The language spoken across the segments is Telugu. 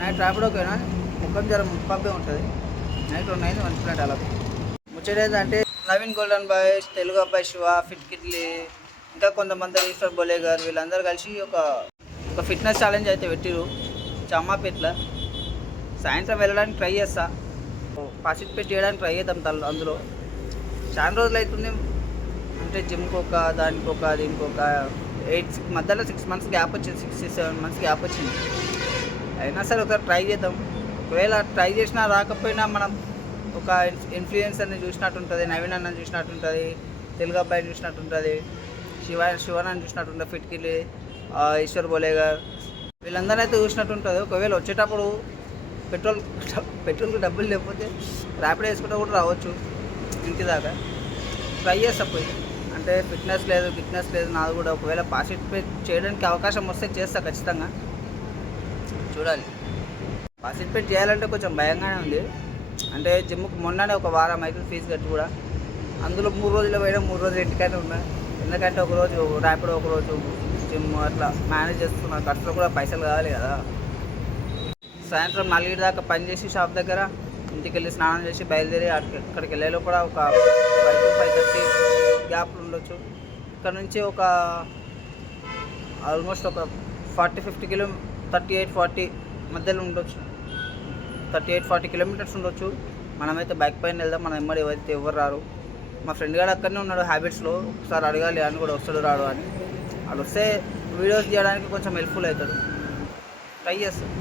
నైట్ ర్యాపిడో ఓకేనా ముఖం జర ముప్పై ఉంటుంది. నైట్ 2 అయింది 1 ప్లేట్ అలా ముచ్చటేది అంటే నవీన్ గోల్డెన్ బాయ్, తెలుగు అబ్బాయి శివ, ఫిట్ కిడ్లీ, ఇంకా కొంతమంది ఈశ్వర్ బోలే గారు వీళ్ళందరూ కలిసి ఒక ఫిట్నెస్ ఛాలెంజ్ అయితే పెట్టిరు చమ్మాపేట్ల. సాయంత్రం వెళ్ళడానికి ట్రై చేస్తా, పార్టిసిపేట్ చేయడానికి ట్రై చేద్దాం. అందులో చాలా రోజులు అవుతుంది అంటే జిమ్కి దీనికి ఒక 8 మధ్యలో 6 మంత్స్ గ్యాప్ వచ్చింది, 6-7 మంత్స్ గ్యాప్ వచ్చింది. అయినా సరే ఒకసారి ట్రై చేద్దాం. ఒకవేళ ట్రై చేసినా రాకపోయినా మనం ఒక ఇన్ఫ్లుయెన్సర్ని చూసినట్టు ఉంటుంది, నవీన్ అన్నని చూసినట్టు ఉంటుంది, తెలుగు అబ్బాయిని చూసినట్టు ఉంటుంది, శివనాన్ని చూసినట్టు ఉంటుంది, ఫిట్ కిడ్లీ, ఈశ్వర్ బోలే గారు వీళ్ళందరినీ అయితే చూసినట్టు ఉంటుంది. ఒకవేళ వచ్చేటప్పుడు పెట్రోల్కి డబ్బులు లేకపోతే ర్యాపిడ్ వేసుకుంటూ కూడా రావచ్చు ఇంటి దాకా. ట్రై చేస్తా పోయి, అంటే ఫిట్నెస్ లేదు నాది కూడా. ఒకవేళ పార్టిసిపేట్ చేయడానికి అవకాశం వస్తే చేస్తా ఖచ్చితంగా. చూడాలి. పార్టిసిపేట్ చేయాలంటే కొంచెం భయంగానే ఉంది. అంటే జిమ్కి మొన్ననే ఒక వారం అయితే ఫీజు కట్టి కూడా అందులో 3 రోజులు పోయినా 3 రోజులు ఇంటికైనా ఉన్నా. ఎందుకంటే ఒకరోజు ర్యాపిడ్, ఒకరోజు జిమ్, అట్లా మేనేజ్ చేస్తున్నా. ఖర్చులో కూడా పైసలు కావాలి కదా. సాయంత్రం 4 దాకా పనిచేసి షాప్ దగ్గర ఇంటికి వెళ్ళి స్నానం చేసి బయలుదేరి అక్కడికి వెళ్ళేలో కూడా ఒక 5 to 5:30 గ్యాప్లు ఉండొచ్చు. ఇక్కడ నుంచి ఒక ఆల్మోస్ట్ ఒక 40-50 కిలోమీటర్, 38-40 మధ్యలో ఉండొచ్చు. 38-40 కిలోమీటర్స్ ఉండొచ్చు. మనమైతే బైక్ పైన వెళ్దాం. మన ఎమ్మడి అయితే ఎవరు రారు. మా ఫ్రెండ్ గారు అక్కడనే ఉన్నాడు హ్యాబిట్స్లో. ఒకసారి అడగాలి అని కూడా వస్తాడు రాడు అని. అది వస్తే వీడియోస్ చేయడానికి కొంచెం హెల్ప్ఫుల్ అవుతాడు. ట్రై చేస్తాడు.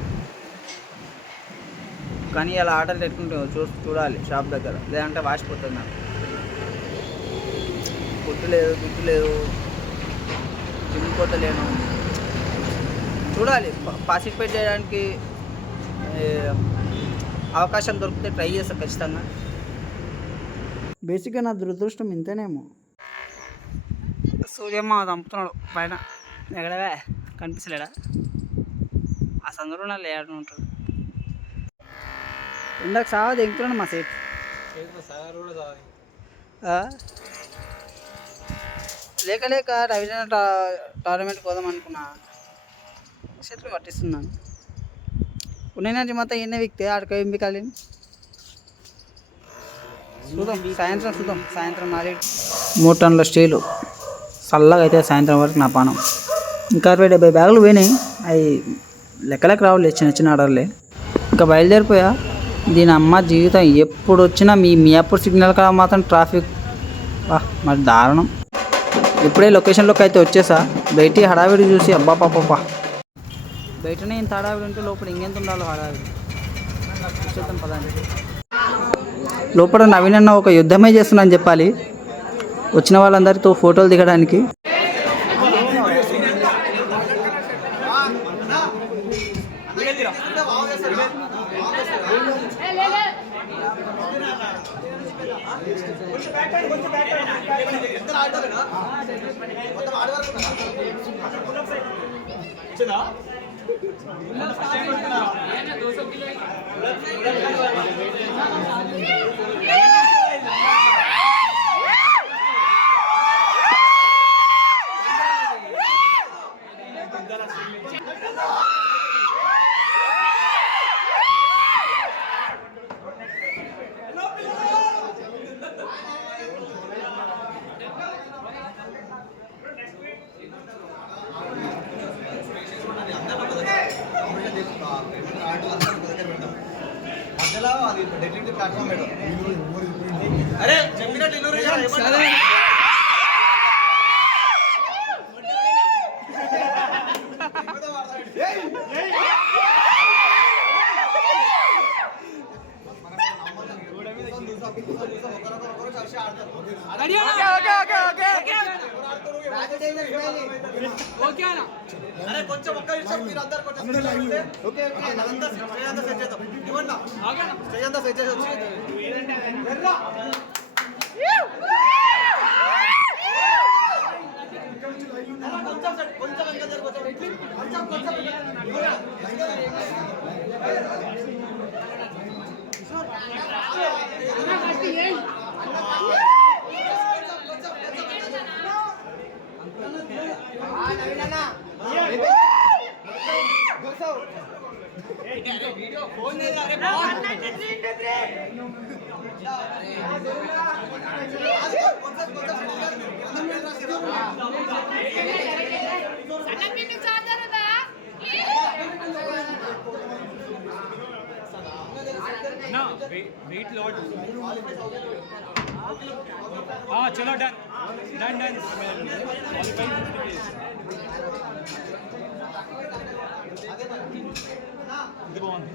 కానీ అలా ఆటలు పెట్టుకుంటే చూడాలి షాప్ దగ్గర, లేదంటే వాసిపోతుంది నాకు. గుడ్డు లేదు, జిమ్మిపోతలేను. చూడాలి. పార్టిసిపేట్ చేయడానికి అవకాశం దొరికితే ట్రై చేస్తాను ఖచ్చితంగా. బేసిక్గా నా దురదృష్టం ఇంతనేమో. సూర్యమ్మ చంపుతున్నాడు పైన. ఎక్కడవే కనిపిస్తలేడా? ఆ సందర్భంలో లేడు ఉంటాడు. ఇందాక సావది ఎంకుతున్నాడు మా సేట్. లేక రవిజన టోర్నమెంట్ పోదాం అనుకున్నా. చెట్లు పట్టిస్తున్నాను. ఉన్నది మొత్తం ఎన్నే విక్తే ఆడక ఎంపికలి చూద్దాం. సాయంత్రం 3 టన్నుల స్టీలు చల్లగా అయితే సాయంత్రం వరకు నా పానం. ఇంకా 70 బ్యాగులు పోయినాయి. అవి లెక్కలకు రావులే, చిన్న ఆర్డర్లే. ఇంకా బయలుదేరిపోయా. దీని అమ్మ జీవితం ఎప్పుడు వచ్చినా మీ అప్పుడు సిగ్నల్ కాడ మాత్రం ట్రాఫిక్ మరి దారుణం. ఇప్పుడే లొకేషన్లోకి అయితే వచ్చేసా. బయట హడావిడి చూసి అబ్బా పాప, బయటనే ఇంత హడావిడి ఉంటే లోపల ఇంకెంత ఉండాలో హడావిడి. చూద్దాం పదండి. లోపల నవీన్ అన్న ఒక యుద్ధమే చేస్తున్నాను చెప్పాలి, వచ్చిన వాళ్ళందరితో ఫోటోలు దిగడానికి. అరే చెప్పిన డెలివరీ అరే కొంచెం ఒక్క నిమిషం మీరు అందరు కొంచెం ఓకే సెట్ చేద్దాం. ఇవ్వండి సెట్ చేసి వచ్చి ना वेट लॉट हाँ चलो डन डन डन ఇది బాగుంది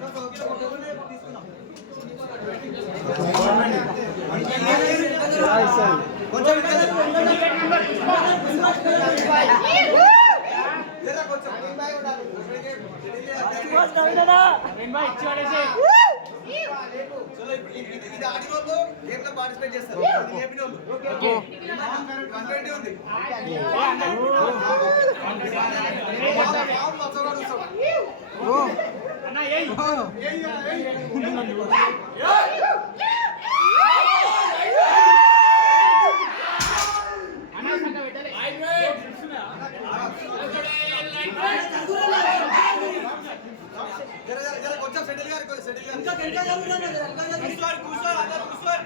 ఇది ఆడిన వాళ్ళు గేమ్ లో పార్టిసిపేట్ చేస్తారు చెప్పిన వాళ్ళు కాన్ఫిడెంట్ ఉంది అన్న ఏయ్ కొంచెం సెటిల్ గారు కూర్చోరు అందరూ కూర్చోరు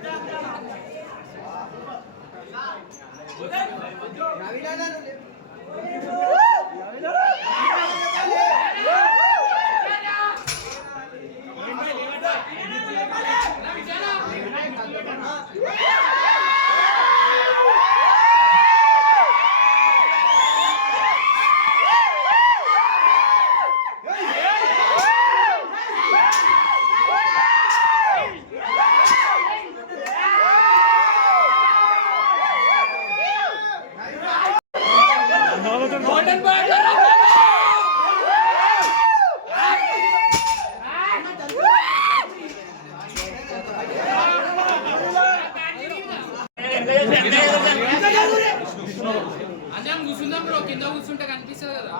అన్నం కూర్చుందాం బ్రో కింద కూర్చుంటే కనిపిస్తుంది కదా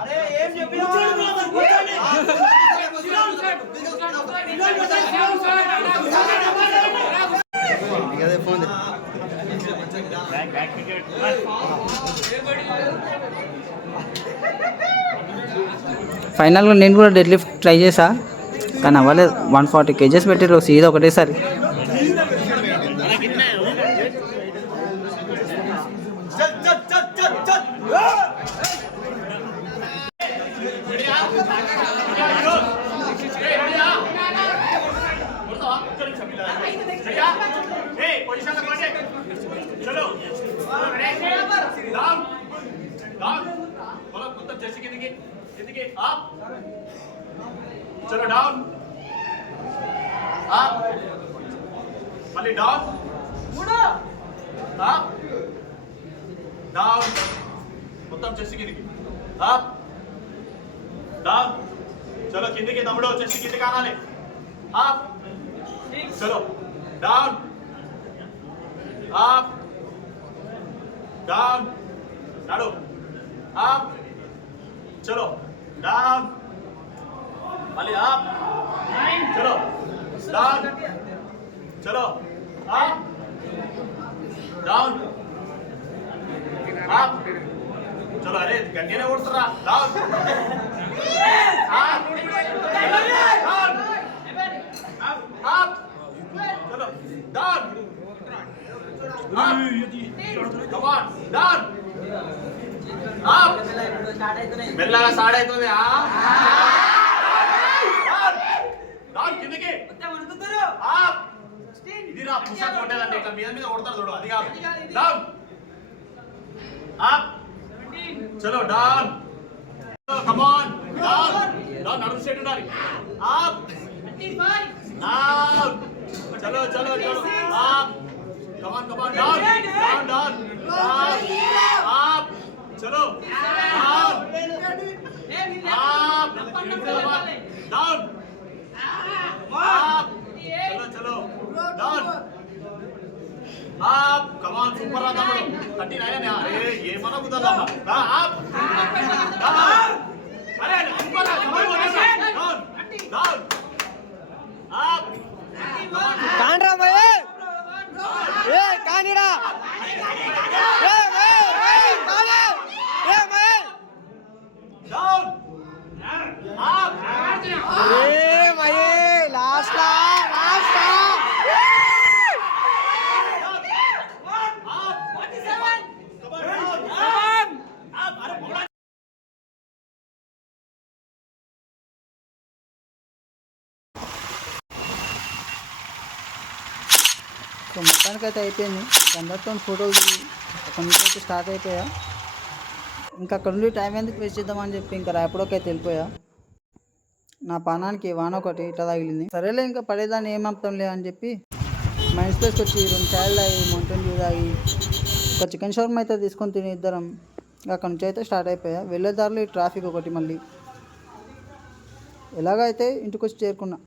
అదే ఫోన్ ఫైనల్గా నేను కూడా డెడ్ లిఫ్ట్ ట్రై చేసా కానీ అవ్వలేదు 140 kgs పెట్టారు సీదా ఒకటేసారి चलो डाउन अप मళ్ళీ डाउन अप डाउन మొత్తం చెస్ట్ కిందికి అప్ డౌన్ చలో కిందికి తమ్ముడు చెస్ట్ కిందికి ఆనాలి అప్ చలో డౌన్ అప్ డౌన్ నడు అప్ చలో డౌన్ మళ్ళీ అప్ చలో డౌన్ చలో అప్ డౌన్ అప్ चलो अरे गड्ढे ने उड़ता रहा डाउन अप चलो down come on down up మెల్లగా స్టార్ట్ అవుతుంది డౌన్ కిందకి అప్ ఇది రా పుషప్ కొట్టేదండి ఇట్లా మీద మీద కొడతారు చూడు అది కాదు డౌన్ అప్ चलो down come on down down नडु स्ट्रेट ఉండాలి अप डाउन चलो चलो चलो up come on down down down up चलो डाउन अप डाउन अप चलो चलो डाउन आप कमाल सुपर रहा था 39 ने अरे ये मना कुदरला आप अरे सुपर रहा कमाल डाउन डाउन आप कान रा भाई ए कानीरा ए भाई काने ए भाई डाउन आप ए भाई సో మొత్తానికి అయితే అయిపోయింది. అందరితో ఫోటోలు దిగి అక్కడి నుంచి అయితే స్టార్ట్ అయిపోయా. ఇంకా అక్కడ నుండి టైం ఎందుకు వేస్ట్ చేద్దామని చెప్పి ఇంకా ర్యాపిడోకి అయితే వెళ్ళిపోయా. నా పానానికి వాన ఒకటి ఇట్లా తగిలింది. సరేలే ఇంకా పడేదాన్ని ఏమవుతాంలే అని చెప్పి మైండ్ స్పేస్కి వచ్చి 2 చాయలు తాగి మౌంటైన్ డ్యూ తాగి ఒక చికెన్ షవర్మా అయితే తీసుకొని తిని ఇద్దరం అక్కడ నుంచి అయితే స్టార్ట్ అయిపోయా. వెళ్ళే దారిలో ట్రాఫిక్ ఒకటి, మళ్ళీ ఎలాగైతే ఇంటికి వచ్చి చేరుకున్నా.